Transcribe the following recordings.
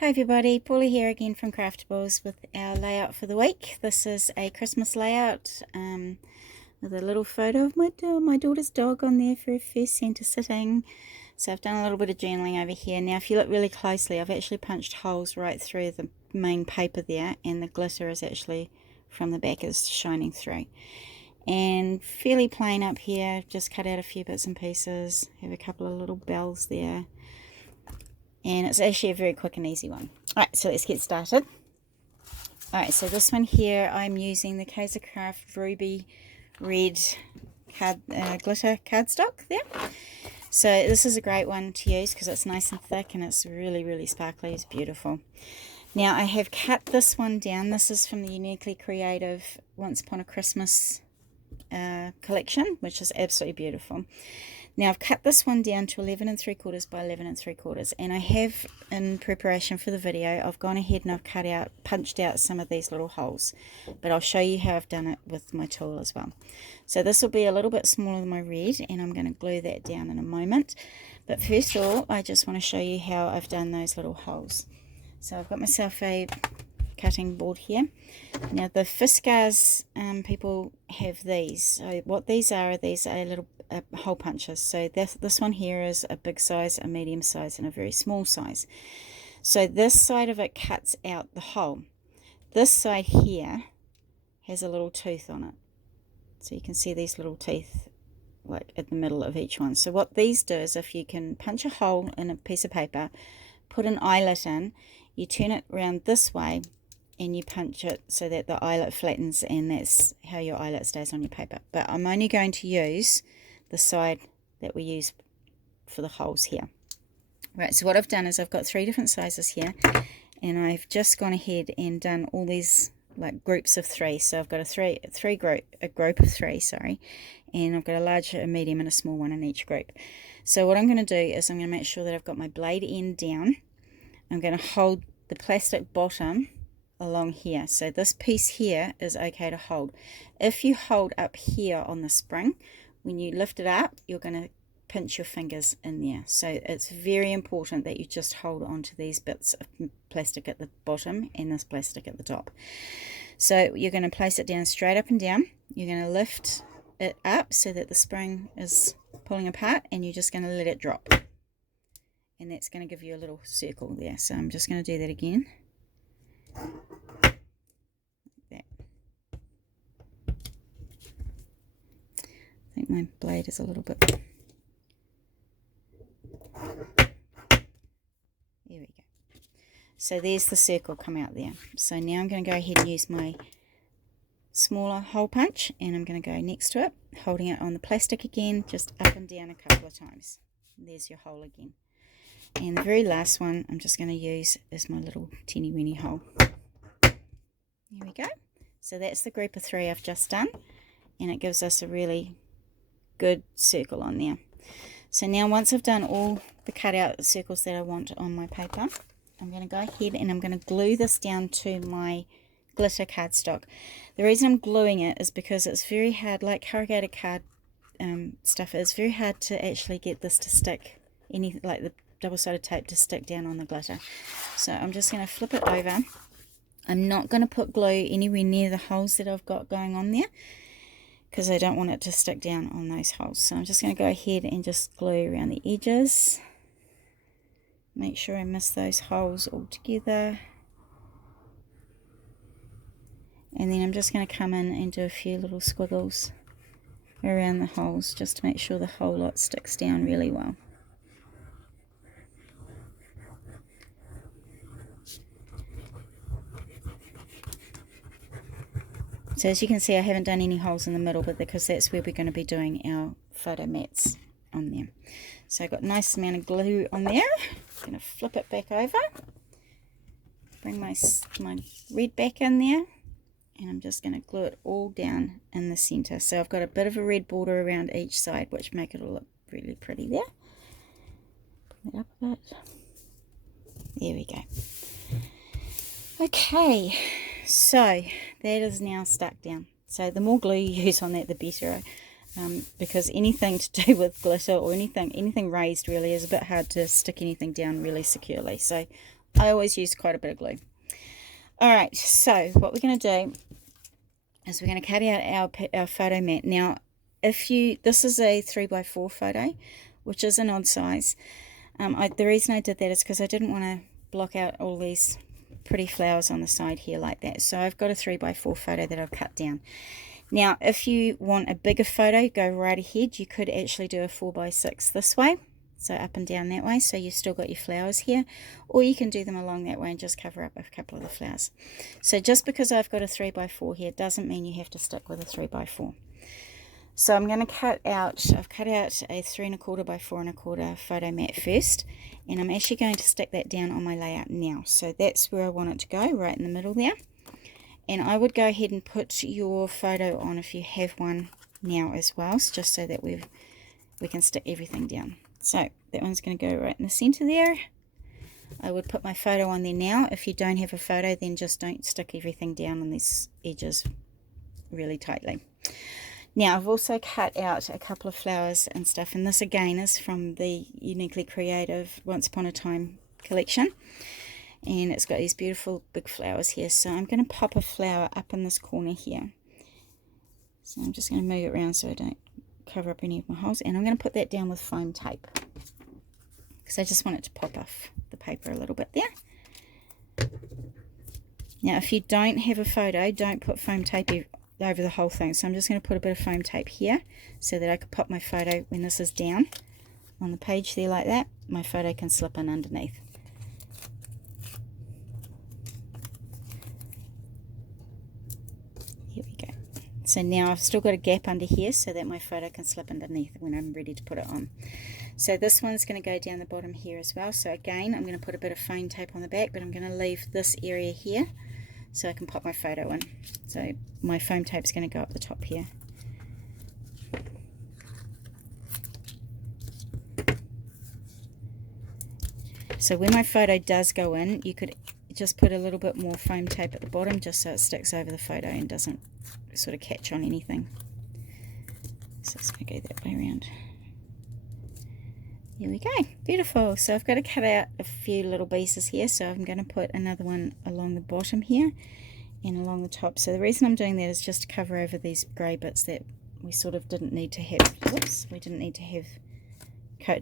Hi everybody, Paula here again from Craftables with our layout for the week. This is a Christmas layout with a little photo of my daughter's dog on there for her first centre sitting. So I've done a little bit of journaling over here. Now if you look really closely, I've actually punched holes right through the main paper there, and the glitter is actually from the back is shining through. And fairly plain up here, just cut out a few bits and pieces, have a couple of little bells there. And it's actually a very quick and easy one. Alright, so let's get started. Alright, so this one here, I'm using the Craft Ruby Red glitter cardstock there. So this is a great one to use because it's nice and thick and it's really, really sparkly. It's beautiful. Now I have cut this one down. This is from the Uniquely Creative Once Upon a Christmas collection, which is absolutely beautiful. Now I've cut this one down to 11 3/4 by 11 3/4, and I have, in preparation for the video, I've gone ahead and I've punched out some of these little holes, but I'll show you how I've done it with my tool as well. So this will be a little bit smaller than my red, and I'm going to glue that down in a moment. But first of all, I just want to show you how I've done those little holes. So I've got myself a cutting board here. Now the Fiskars people have these. So what these are little hole punches. So this one here is a big size, a medium size, and a very small size. So this side of it cuts out the hole. This side here has a little tooth on it. So you can see these little teeth like at the middle of each one. So what these do is, if you can punch a hole in a piece of paper, put an eyelet in, you turn it around this way, and you punch it so that the eyelet flattens, and that's how your eyelet stays on your paper. But I'm only going to use the side that we use for the holes here. Right, so what I've done is I've got 3 different sizes here, and I've just gone ahead and done all these like groups of 3. So I've got a group of 3, sorry, and I've got a large, a medium, and a small one in each group. So what I'm going to do is I'm going to make sure that I've got my blade end down. I'm going to hold the plastic bottom along here. So this piece here is okay to hold. If you hold up here on the spring, when you lift it up, you're going to pinch your fingers in there. So it's very important that you just hold on to these bits of plastic at the bottom and this plastic at the top. So you're going to place it down straight up and down. You're going to lift it up so that the spring is pulling apart, and you're just going to let it drop. And that's going to give you a little circle there. So I'm just going to do that again. Like that. I think my blade is a little bit. There we go. So there's the circle come out there. So now I'm going to go ahead and use my smaller hole punch, and I'm going to go next to it, holding it on the plastic again, just up and down a couple of times. There's your hole again. And the very last one I'm just going to use is my little teeny weeny hole. There we go. So that's the group of 3 I've just done, and it gives us a really good circle on there. So now once I've done all the cut out circles that I want on my paper, I'm going to go ahead and I'm going to glue this down to my glitter cardstock. The reason I'm gluing it is because it's very hard, like corrugated card stuff, it's very hard to actually get this to stick, like the double-sided tape to stick down on the glitter. So I'm just going to flip it over. I'm not going to put glue anywhere near the holes that I've got going on there, because I don't want it to stick down on those holes. So I'm just going to go ahead and just glue around the edges. Make sure I miss those holes all together. And then I'm just going to come in and do a few little squiggles around the holes, just to make sure the whole lot sticks down really well. So as you can see, I haven't done any holes in the middle, but because that's where we're going to be doing our photo mats on there. So I've got a nice amount of glue on there. I'm going to flip it back over, bring my red back in there, and I'm just going to glue it all down in the center. So I've got a bit of a red border around each side, which make it all look really pretty there. Bring it up a bit. There we go. Okay, so that is now stuck down. So the more glue you use on that, the better. because anything to do with glitter or anything raised really is a bit hard to stick anything down really securely. So I always use quite a bit of glue. Alright, so what we're going to do is we're going to cut out our photo mat. Now, this is a 3x4 photo, which is an odd size. The reason I did that is because I didn't want to block out all these pretty flowers on the side here like that. So I've got a 3x4 photo that I've cut down. Now, if you want a bigger photo, go right ahead. You could actually do a 4x6 this way, so up and down that way, so you've still got your flowers here, or you can do them along that way and just cover up a couple of the flowers. So just because I've got a 3x4 here doesn't mean you have to stick with a 3x4. So I'm going to I've cut out a 3 1/4 by 4 1/4 photo mat first, and I'm actually going to stick that down on my layout now. So that's where I want it to go, right in the middle there. And I would go ahead and put your photo on if you have one now as well, just so that we can stick everything down. So that one's going to go right in the center there. I would put my photo on there now. If you don't have a photo, then just don't stick everything down on these edges really tightly. Now, I've also cut out a couple of flowers and stuff, and this again is from the Uniquely Creative Once Upon a Time collection. And it's got these beautiful big flowers here. So I'm going to pop a flower up in this corner here. So I'm just going to move it around so I don't cover up any of my holes. And I'm going to put that down with foam tape, because I just want it to pop off the paper a little bit there. Now, if you don't have a photo, don't put foam tape over the whole thing. So I'm just going to put a bit of foam tape here so that I can pop my photo when this is down on the page there like that. My photo can slip in underneath. Here we go. So now I've still got a gap under here so that my photo can slip underneath when I'm ready to put it on. So this one's going to go down the bottom here as well. So again, I'm going to put a bit of foam tape on the back, but I'm going to leave this area here so I can pop my photo in. So my foam tape's going to go up the top here. So when my photo does go in, you could just put a little bit more foam tape at the bottom just so it sticks over the photo and doesn't sort of catch on anything. So it's going to go that way around. Here we go, beautiful. So I've got to cut out a few little pieces here, so I'm going to put another one along the bottom here and along the top. So the reason I'm doing that is just to cover over these grey bits that we sort of didn't need to have. Whoops, we didn't need to have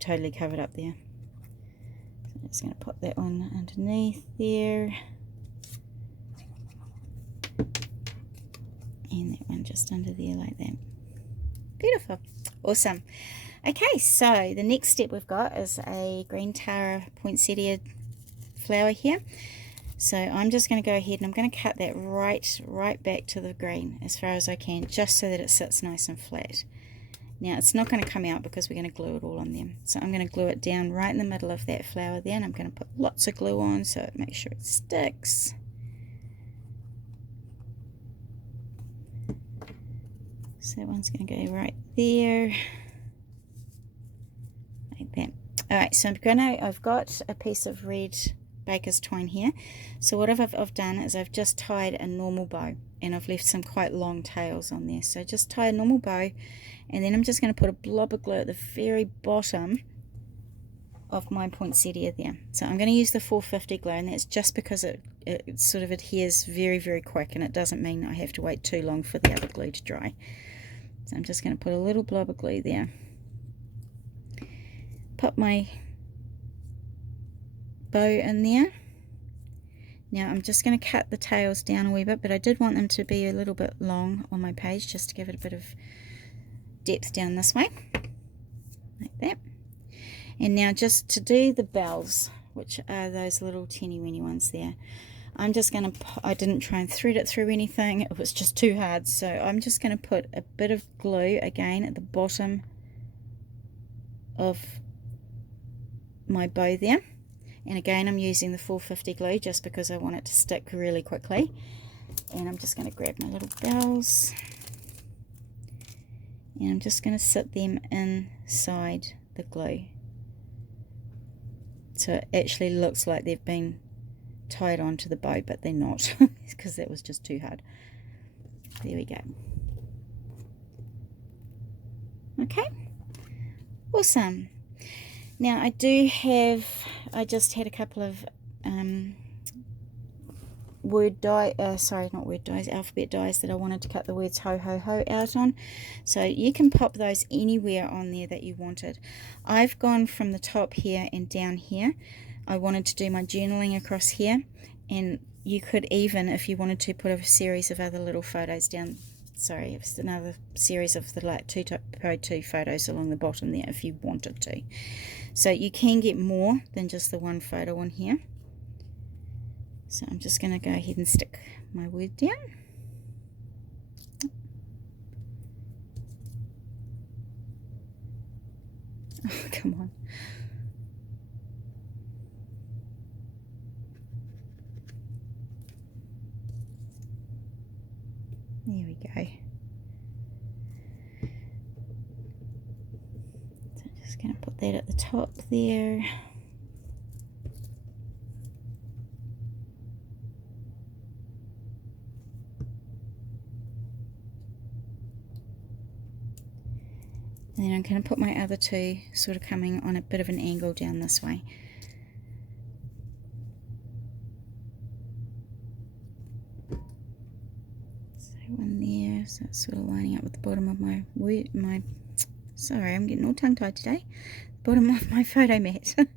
totally covered up there. So I'm just going to put that one underneath there, and that one just under there like that. Beautiful, awesome. Okay, so the next step we've got is a green Tara poinsettia flower here. So I'm just going to go ahead and I'm going to cut that right back to the green as far as I can, just so that it sits nice and flat. Now it's not going to come out because we're going to glue it all on there. So I'm going to glue it down right in the middle of that flower there, and I'm going to put lots of glue on so it makes sure it sticks. So that one's going to go right there. Like that. Alright, so I've got a piece of red baker's twine here. So what I've done is I've just tied a normal bow, and I've left some quite long tails on there. So just tie a normal bow, and then I'm just going to put a blob of glue at the very bottom of my poinsettia there. So I'm going to use the 450 glue, and that's just because it sort of adheres very, very quick, and it doesn't mean I have to wait too long for the other glue to dry. So I'm just going to put a little blob of glue there. Put my bow in there. Now I'm just going to cut the tails down a wee bit, but I did want them to be a little bit long on my page just to give it a bit of depth down this way, like that. And now just to do the bells, which are those little teeny weeny ones there, I'm just going to, I didn't try and thread it through anything, it was just too hard, so I'm just going to put a bit of glue again at the bottom of my bow there. And again, I'm using the 450 glue just because I want it to stick really quickly. And I'm just going to grab my little bells, and I'm just going to sit them inside the glue, so it actually looks like they've been tied onto the bow, but they're not because that was just too hard. There we go. Okay, awesome. Now I just had a couple of word die, sorry, not word dies, alphabet dies that I wanted to cut the words ho ho ho out on. So you can pop those anywhere on there that you wanted. I've gone from the top here and down here. I wanted to do my journaling across here, and you could even, if you wanted to, put a series of other little photos down, sorry, it's another series of the like two photos along the bottom there if you wanted to. So you can get more than just the one photo on here. So I'm just going to go ahead and stick my word down. Oh, come on. There we go. So I'm just going to put that at the top there. And then I'm going to put my other two sort of coming on a bit of an angle down this way. So one there, so it's sort of lining up with the bottom of my sorry, I'm getting all tongue-tied today. Bottom of my photo mat. And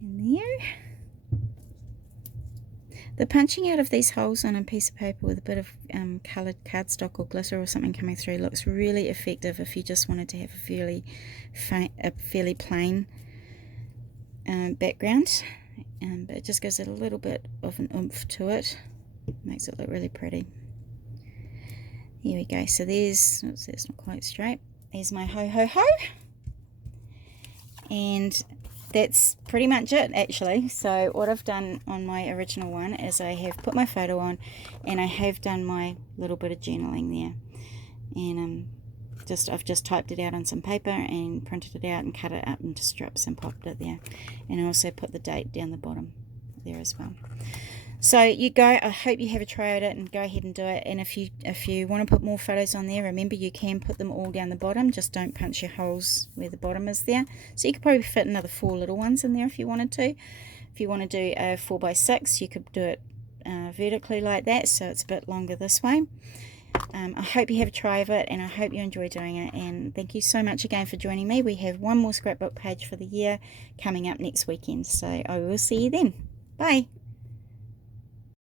there. The punching out of these holes on a piece of paper with a bit of coloured cardstock or glitter or something coming through looks really effective if you just wanted to have a fairly plain background. But it just gives it a little bit of an oomph to it. Makes it look really pretty. Here we go. So there's, oops, that's not quite straight. There's my ho ho ho. And that's pretty much it actually. So what I've done on my original one is I have put my photo on and I have done my little bit of journaling there, and I've just typed it out on some paper and printed it out and cut it up into strips and popped it there, and I also put the date down the bottom there as well. So you go, I hope you have a try at it and go ahead and do it. And if you want to put more photos on there, remember you can put them all down the bottom, just don't punch your holes where the bottom is there. So you could probably fit another 4 little ones in there if you wanted to. If you want to do a 4x6, you could do it vertically like that, so it's a bit longer this way. I hope you have a try of it, and I hope you enjoy doing it, and thank you so much again for joining me. We have one more scrapbook page for the year coming up next weekend, so I will see you then. Bye.